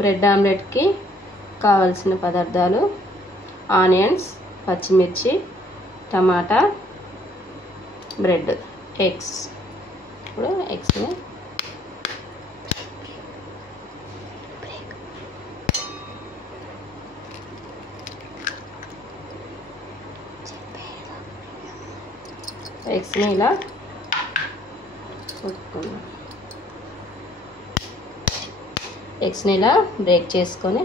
Bread ఆమ్లెట్కి కావాల్సిన పదార్థాలు onions, పచ్చిమిర్చి, టమాటా, బ్రెడ్, ఎగ్స్. ఇప్పుడు ఎగ్స్ని ఇలా కొట్టుకుందాం. ఎగ్స్ని ఇలా బ్రేక్ చేసుకొని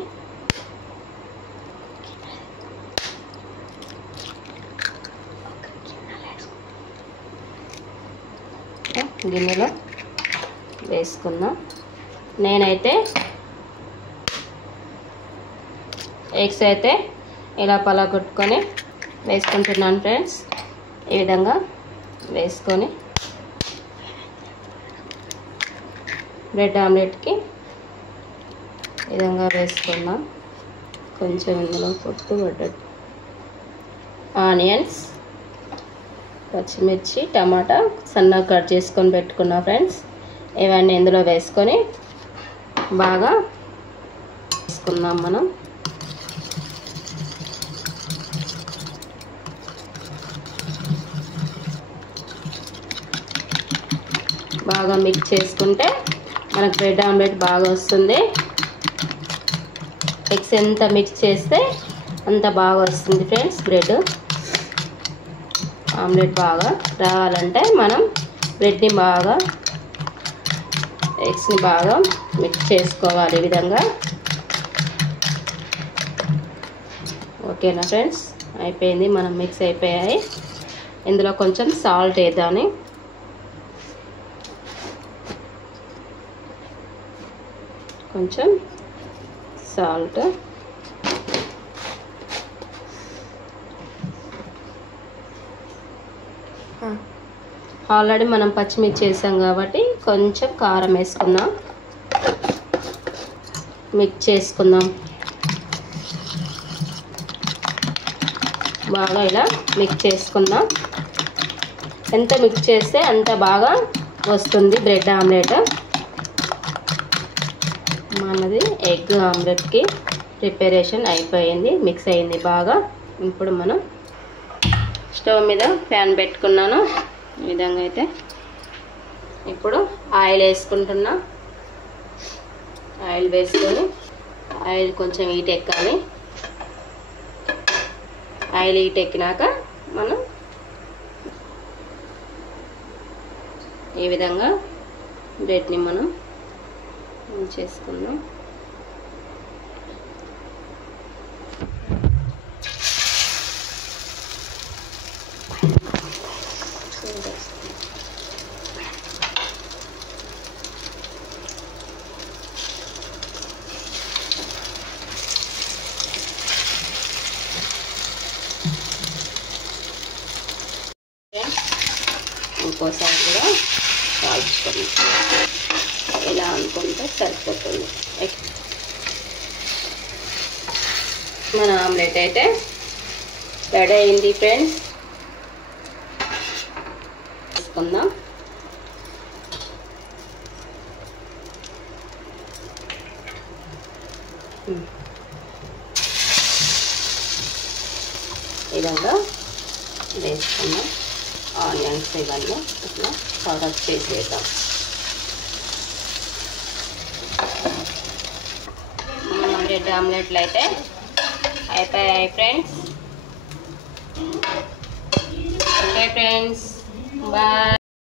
గిన్నెలో వేసుకుందాం. నేనైతే ఎగ్స్ అయితే ఇలా పలగొట్టుకొని వేసుకుంటున్నాను ఫ్రెండ్స్. ఈ విధంగా వేసుకొని బ్రెడ్ ఆమ్లెట్కి ఈ విధంగా వేసుకుందాం. కొంచెం ఇందులో పొట్టు పడ్డట్టు ఆనియన్స్, పచ్చిమిర్చి, టమాటా సన్నగా కట్ చేసుకొని పెట్టుకున్నా ఫ్రెండ్స్. ఇవన్నీ ఇందులో వేసుకొని బాగా వేసుకుందాం. మనం బాగా మిక్స్ చేసుకుంటే మనకు బ్రెడ్ ఆమ్లెట్ బాగా వస్తుంది. ఎగ్స్ ఎంత మిక్స్ చేస్తే అంత బాగా వస్తుంది ఫ్రెండ్స్. బ్రెడ్ ఆమ్లెట్ బాగా రావాలంటే మనం బ్రెడ్ని బాగా ఎగ్స్ని బాగా మిక్స్ చేసుకోవాలి ఈ విధంగా. ఓకేనా ఫ్రెండ్స్, అయిపోయింది. మనం మిక్స్ అయిపోయాయి. ఇందులో కొంచెం సాల్ట్ వేద్దామని కొంచెం సాల్ట్, ఆల్రెడీ మనం పచ్చిమిర్చి వేసాం కాబట్టి కొంచెం కారం వేసుకుందాం. మిక్స్ చేసుకుందాం. బాగా ఇలా మిక్స్ చేసుకుందాం. ఎంత మిక్స్ చేస్తే అంత బాగా వస్తుంది బ్రెడ్ ఆమ్లెట్. మనది ఎగ్ ఆమ్లెట్కి ప్రిపరేషన్ అయిపోయింది, మిక్స్ అయింది బాగా. ఇప్పుడు మనం స్టవ్ మీద ప్యాన్ పెట్టుకున్నాను. ఈ విధంగా అయితే ఇప్పుడు ఆయిల్ వేసుకుంటున్నా. ఆయిల్ వేసుకొని ఆయిల్ కొంచెం హీట్ ఎక్కాలి. ఆయిల్ హీట్ ఎక్కినాక మనం ఈ విధంగా బ్రెడ్ని మనం చేసుకుందాం. ఇంకోసారి కూడా కాల్చుకోండి. ఇలా అనుకుంటే సరిపోతుంది. మన ఆమ్లెట్ అయితే రెడీ అయింది ఫ్రెండ్స్. వేసుకుందాం. ఈ విధంగా వేసుకుందాం. ఆనియన్స్ ఇవన్నీ ఇట్లా కవర్ చేసేద్దాం. బ్రెడ్ ఆమ్లెట్లు అయితే అయిపోయాయి ఫ్రెండ్స్. Okay friends, bye.